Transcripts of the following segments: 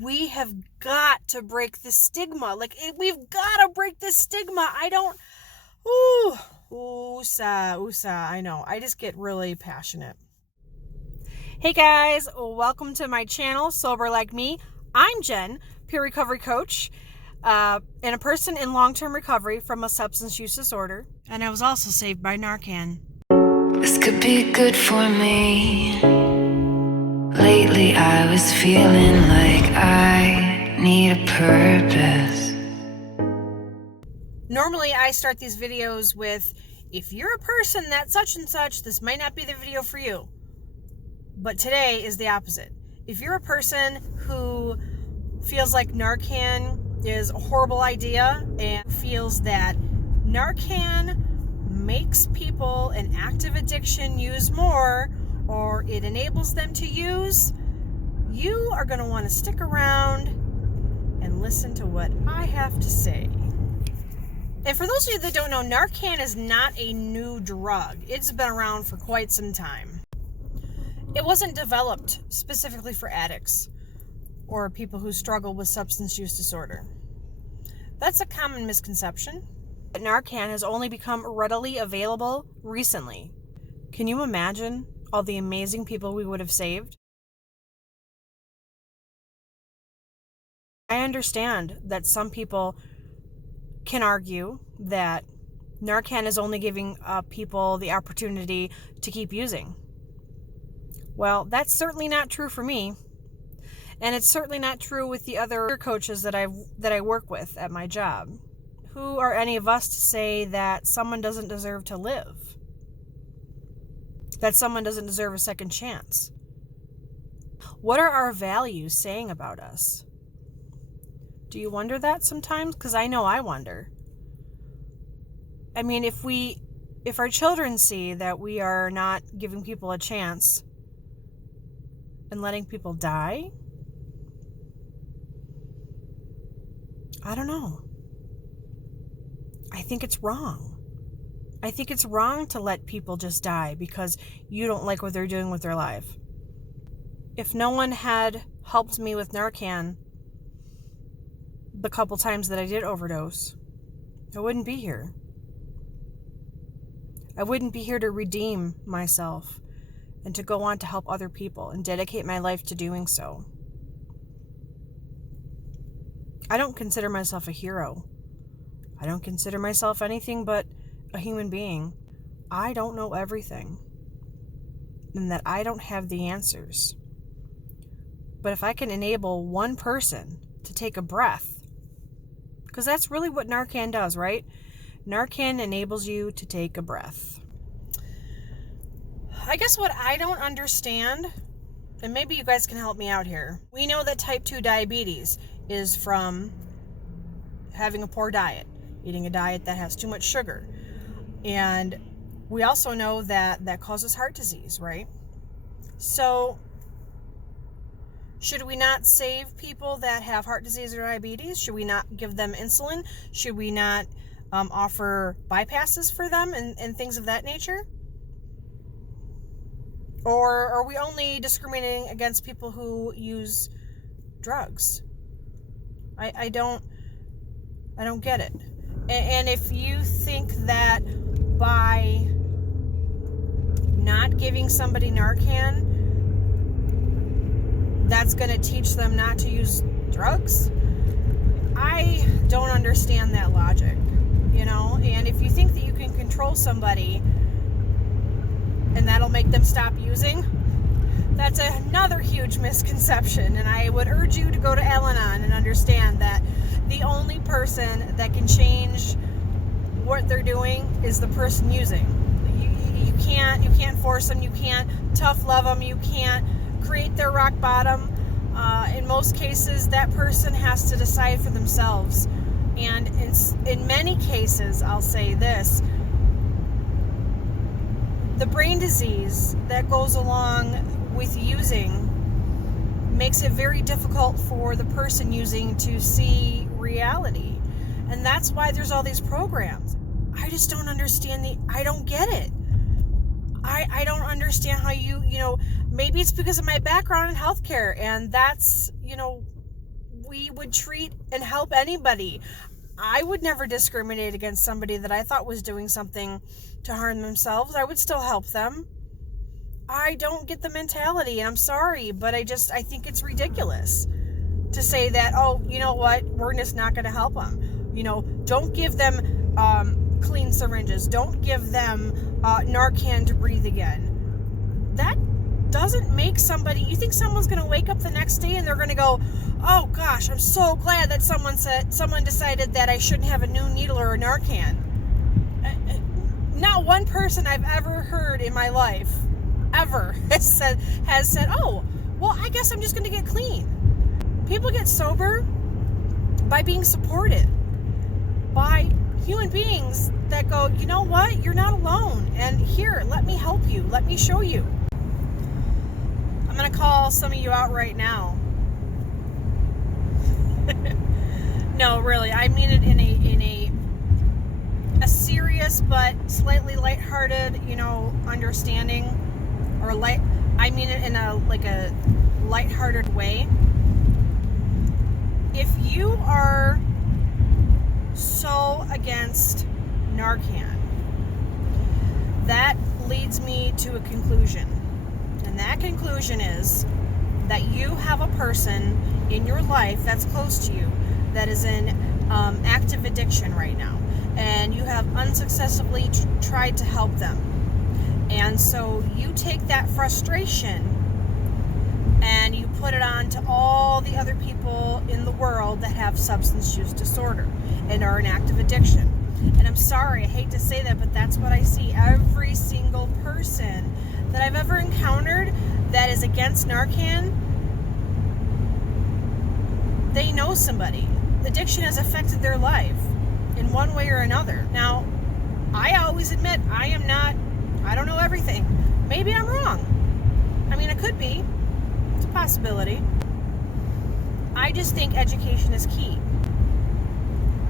We have got to break the stigma. We've got to break the stigma. I know. I just get really passionate. Hey guys, welcome to my channel, Sober Like Me. I'm Jen, peer recovery coach, and a person in long-term recovery from a substance use disorder. And I was also saved by Narcan. This could be good for me. Lately I was feeling like I need a purpose. Normally I start these videos with, if you're a person that's such and such, this might not be the video for you. But today is the opposite. If you're a person who feels like Narcan is a horrible idea and feels that Narcan makes people in active addiction use more, or it enables them to use, you are going to want to stick around and listen to what I have to say. And for those of you that don't know, Narcan is not a new drug. It's been around for quite some time. It wasn't developed specifically for addicts or people who struggle with substance use disorder. That's a common misconception. Narcan has only become readily available recently. Can you imagine all the amazing people we would have saved? I understand that some people can argue that Narcan is only giving people the opportunity to keep using. Well, that's certainly not true for me. And it's certainly not true with the other coaches that I work with at my job. Who are any of us to say that someone doesn't deserve to live? That someone doesn't deserve a second chance? What are our values saying about us? Do you wonder that sometimes? Because I know I wonder. I mean, if our children see that we are not giving people a chance and letting people die, I don't know. I think it's wrong. I think it's wrong to let people just die because you don't like what they're doing with their life. If no one had helped me with Narcan the couple times that I did overdose, I wouldn't be here. I wouldn't be here to redeem myself and to go on to help other people and dedicate my life to doing so. I don't consider myself a hero. I don't consider myself anything but a human being. I don't know everything, and that I don't have the answers. But if I can enable one person to take a breath, because that's really what Narcan does, right? Narcan enables you to take a breath. I guess what I don't understand, and maybe you guys can help me out here. We know that type 2 diabetes is from having a poor diet, eating a diet that has too much sugar. And we also know that that causes heart disease, right? So should we not save people that have heart disease or diabetes? Should we not give them insulin? Should we not offer bypasses for them and things of that nature? Or are we only discriminating against people who use drugs? I don't get it. And if you think that by not giving somebody Narcan, that's going to teach them not to use drugs, I don't understand that logic, you know? And if you think that you can control somebody and that'll make them stop using, that's another huge misconception. And I would urge you to go to Al-Anon and understand that the only person that can change what they're doing is the person using. You can't force them. You can't tough love them. You can't create their rock bottom. In most cases, that person has to decide for themselves. And in many cases, I'll say this, the brain disease that goes along with using makes it very difficult for the person using to see reality. And that's why there's all these programs. I just don't understand I don't get it. I don't understand how you know, maybe it's because of my background in healthcare, and that's, you know, we would treat and help anybody. I would never discriminate against somebody that I thought was doing something to harm themselves. I would still help them. I don't get the mentality, and I'm sorry, but I think it's ridiculous to say that, oh, you know what, we're just not going to help them. You know, don't give them clean syringes. Don't give them Narcan to breathe again. That doesn't make somebody, you think someone's going to wake up the next day and they're going to go, oh gosh, I'm so glad that someone decided that I shouldn't have a new needle or a Narcan. Not one person I've ever heard in my life ever has said, oh, well, I guess I'm just going to get clean. People get sober by being supported by human beings that go, you know what, you're not alone, and here, let me help you, let me show you. I'm going to call some of you out right now. No, really, I mean it in a serious but slightly lighthearted, understanding, or I mean it in a lighthearted way. If you are so against Narcan, that leads me to a conclusion. And that conclusion is that you have a person in your life that's close to you that is in active addiction right now. And you have unsuccessfully tried to help them. And so you take that frustration and you put it on to all the other people in the world that have substance use disorder and are in active addiction. And I'm sorry, I hate to say that, but that's what I see. Every single person that I've ever encountered that is against Narcan, they know somebody. Addiction has affected their life in one way or another. Now, I always admit I don't know everything. Maybe I'm wrong. I mean, it could be. It's a possibility. I just think education is key.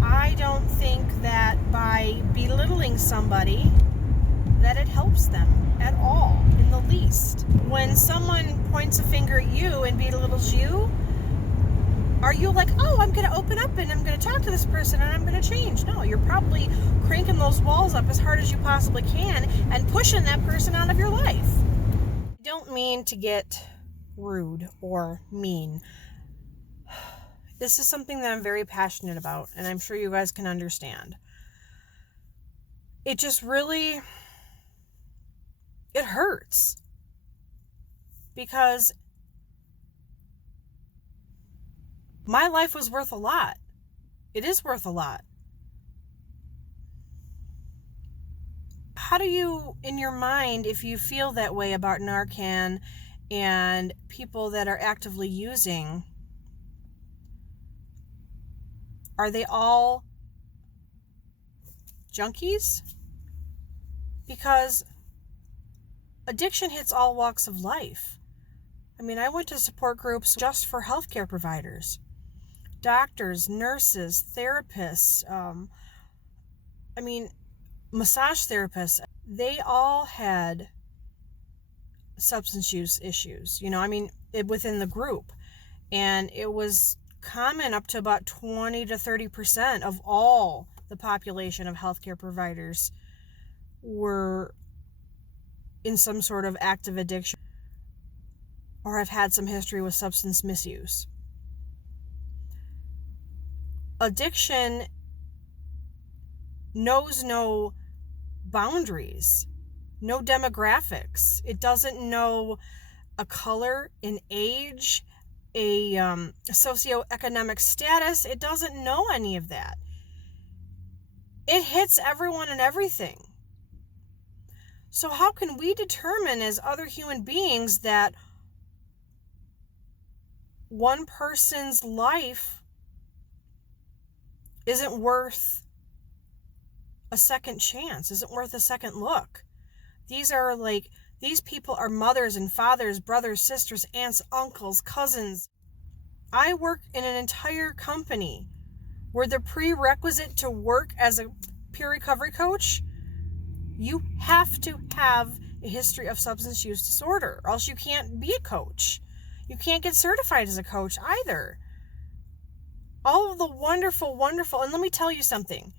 I don't think that by belittling somebody that it helps them at all, in the least. When someone points a finger at you and belittles you, are you like, oh, I'm going to open up and I'm going to talk to this person and I'm going to change? No, you're probably cranking those walls up as hard as you possibly can and pushing that person out of your life. I don't mean to get rude or mean. This is something that I'm very passionate about, and I'm sure you guys can understand. It just really, it hurts. Because my life was worth a lot. It is worth a lot. How do you, in your mind, if you feel that way about Narcan and people that are actively using, are they all junkies? Because addiction hits all walks of life. I mean, I went to support groups just for healthcare providers. Doctors, nurses, therapists, massage therapists, they all had substance use issues, within the group. And it was common, up to about 20 to 30% of all the population of healthcare providers were in some sort of active addiction or have had some history with substance misuse. Addiction knows no boundaries, no demographics. It doesn't know a color, an age, a socioeconomic status. It doesn't know any of that. It hits everyone and everything. So how can we determine as other human beings that one person's life isn't worth a second chance, isn't worth a second look? These people are mothers and fathers, brothers, sisters, aunts, uncles, cousins. I work in an entire company where the prerequisite to work as a peer recovery coach, you have to have a history of substance use disorder, or else you can't be a coach. You can't get certified as a coach either. all of the wonderful, wonderful, and let me tell you something.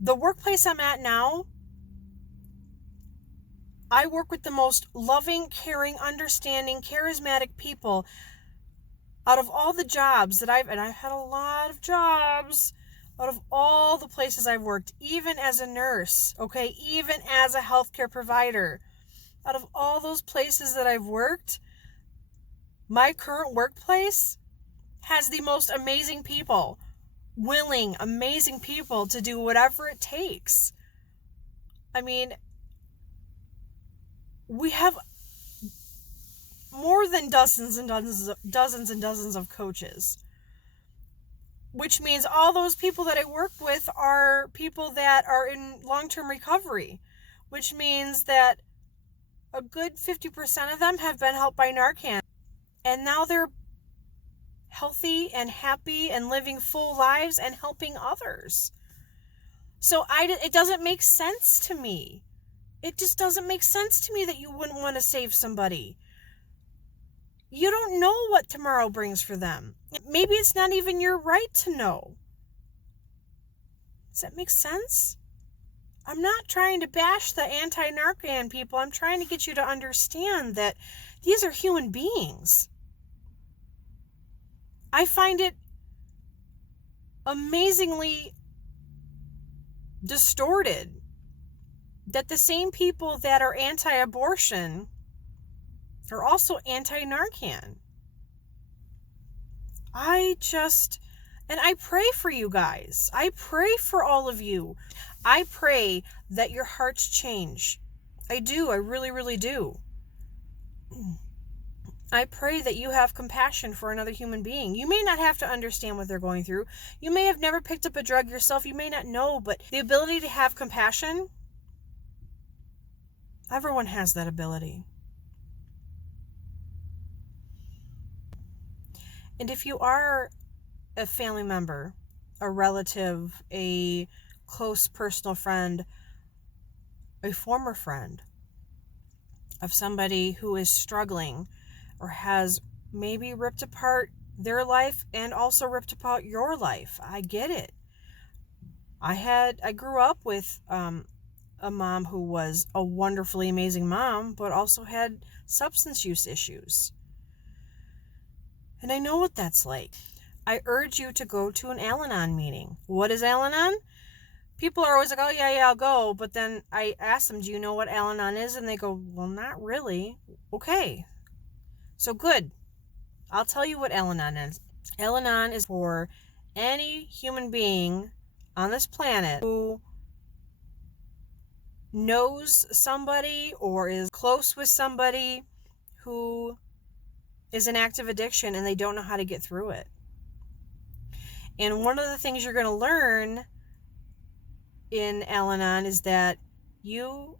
The workplace I'm at now, I work with the most loving, caring, understanding, charismatic people. Out of all the jobs that I've had a lot of jobs, out of all the places I've worked, even as a nurse, okay, even as a healthcare provider, out of all those places that I've worked, my current workplace has the most amazing people, willing, amazing people to do whatever it takes. I mean, we have more than dozens and dozens of coaches, which means all those people that I work with are people that are in long-term recovery, which means that a good 50% of them have been helped by Narcan, and now they're healthy and happy and living full lives and helping others. So it doesn't make sense to me. It just doesn't make sense to me that you wouldn't want to save somebody. You don't know what tomorrow brings for them. Maybe it's not even your right to know. Does that make sense? I'm not trying to bash the anti-Narcan people. I'm trying to get you to understand that these are human beings. I find it amazingly distorted that the same people that are anti-abortion are also anti-Narcan. And I pray for you guys. I pray for all of you. I pray that your hearts change. I do. I really, really do. I pray that you have compassion for another human being. You may not have to understand what they're going through. You may have never picked up a drug yourself. You may not know, but the ability to have compassion, everyone has that ability. And if you are a family member, a relative, a close personal friend, a former friend of somebody who is struggling or has maybe ripped apart their life and also ripped apart your life, I get it. I grew up with a mom who was a wonderfully amazing mom, but also had substance use issues. And I know what that's like. I urge you to go to an Al-Anon meeting. What is Al-Anon? People are always like, oh, yeah, I'll go. But then I ask them, do you know what Al-Anon is? And they go, well, not really. Okay. So good. I'll tell you what Al-Anon is. Al-Anon is for any human being on this planet who knows somebody or is close with somebody who is in active addiction and they don't know how to get through it. And one of the things you're going to learn in Al-Anon is that you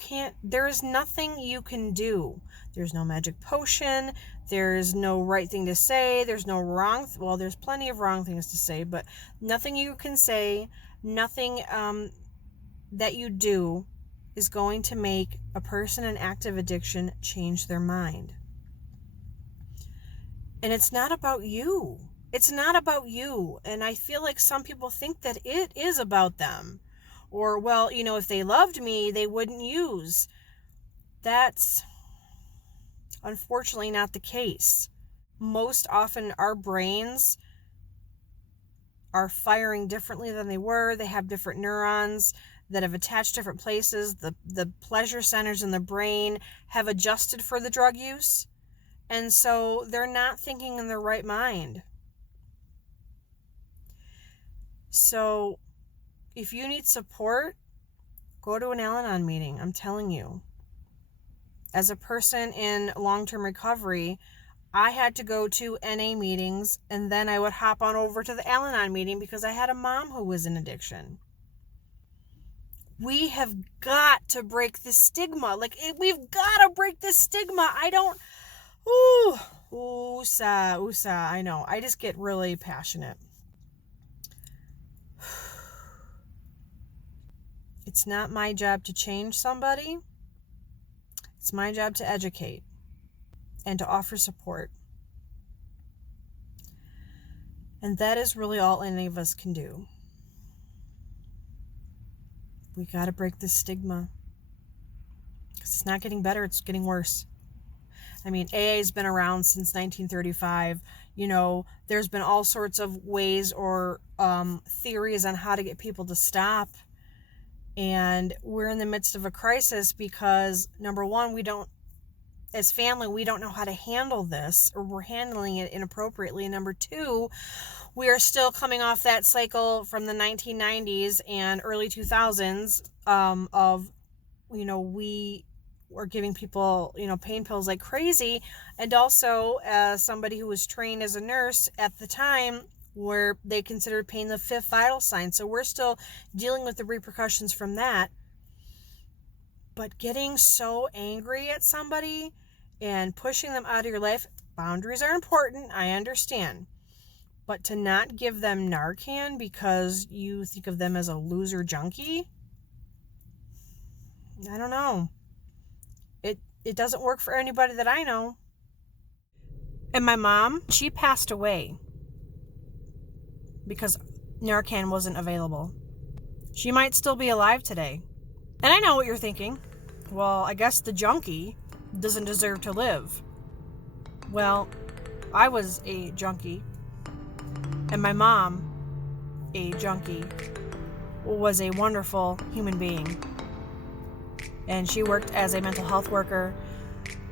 can't, there is nothing you can do. There's no magic potion. There's no right thing to say. There's no wrong, well, there's plenty of wrong things to say, but nothing you can say, nothing that you do is going to make a person in active addiction change their mind. And it's not about you. It's not about you. And I feel like some people think that it is about them. Or, well, if they loved me, they wouldn't use. That's unfortunately not the case. Most often our brains are firing differently than they were. They have different neurons that have attached different places. The pleasure centers in the brain have adjusted for the drug use. And so they're not thinking in their right mind. So if you need support, go to an Al-Anon meeting. I'm telling you. As a person in long-term recovery, I had to go to NA meetings and then I would hop on over to the Al-Anon meeting because I had a mom who was in addiction. We have got to break the stigma. We've got to break the stigma. I know. I just get really passionate. It's not my job to change somebody. It's my job to educate and to offer support. And that is really all any of us can do. We got to break this stigma. Because it's not getting better, it's getting worse. I mean, AA has been around since 1935. You know, there's been all sorts of ways or theories on how to get people to stop. And we're in the midst of a crisis because, number one, as family, we don't know how to handle this, or we're handling it inappropriately. And number two, we are still coming off that cycle from the 1990s and early 2000s of, we were giving people, pain pills like crazy. And also, as somebody who was trained as a nurse at the time, where they considered pain the fifth vital sign. So we're still dealing with the repercussions from that. But getting so angry at somebody and pushing them out of your life, boundaries are important, I understand. But to not give them Narcan because you think of them as a loser junkie, I don't know. It doesn't work for anybody that I know. And my mom, she passed away because Narcan wasn't available. She might still be alive today. And I know what you're thinking. Well, I guess the junkie doesn't deserve to live. Well, I was a junkie. And my mom, a junkie, was a wonderful human being. And she worked as a mental health worker.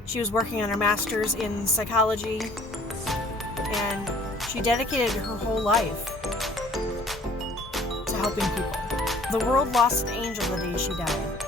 She was working on her master's in psychology. And she dedicated her whole life to helping people. The world lost an angel the day she died.